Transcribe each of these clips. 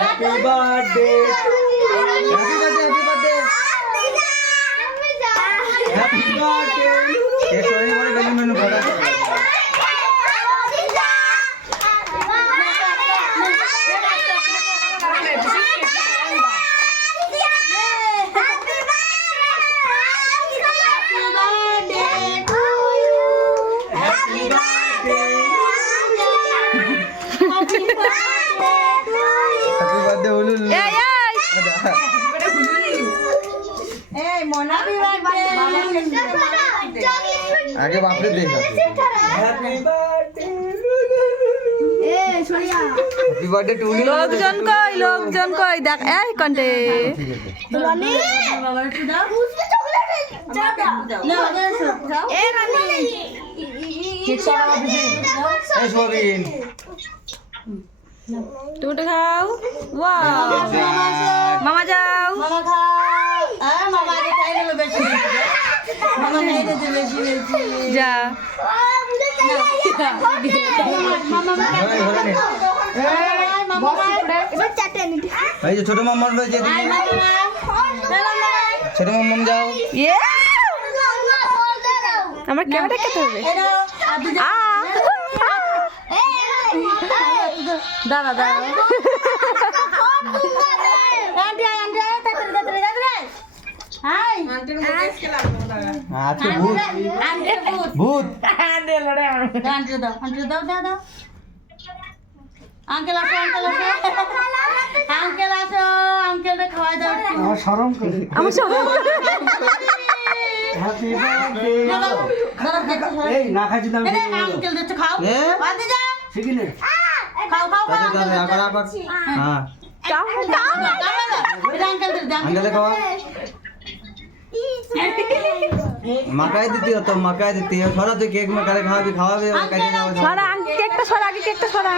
happy birthday happy birthday এ sorry বলে balloon menu করা আগে বাপরে দেখ happy birthday happy birthday to লোকজন কই দেখ এই কন্টে রানী বাবা একটু দাও চকলেট না এ রানী কেক সরা দিবি এই সবিন তুমি খাও ওয়াও মামা যাও মামা খাও মামা আগে খাই নিল বেশি মামা খাই নিতে বেশি বেশি যা এই যে ছোট মাম্মার রয়েছে ছোট মাম্মাম যাও ইয়ে আমার ক্যামেরা কেটে হবে দাঁড়া দাঁড়া আজকে ভূত ভূত আঙ্কেল আসো আঙ্কেল আসো আঙ্কেলটা খাওয়াই দাও আমার শরম করে আমার সব হ্যাপি বার্থডে এই না খাইছি দাম আঙ্কেল দিচ্ছে খাও এ বাদে যা শিখিলে খাও খাও খাও দাদা আবার আবার হ্যাঁ আঙ্কেলে খাওয়া मकाई देती हो तो मकाई देती है थोड़ा तो केक में करे खावे खावे সরা কেকটা সরা আগে কেকটা সরা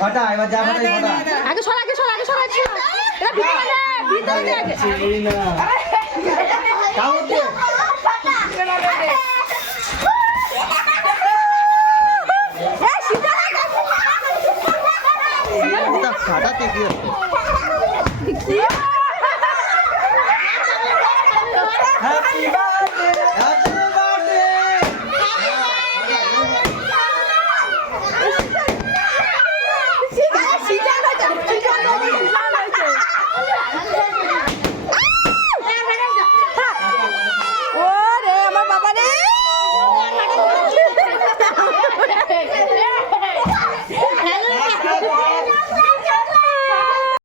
फटा এবার যা ফটা ফটা আগে সরা আগে সরা এটা ভিতরে দে আগে চিনা কাও দে এ সিধা এটা ফাটাতে কি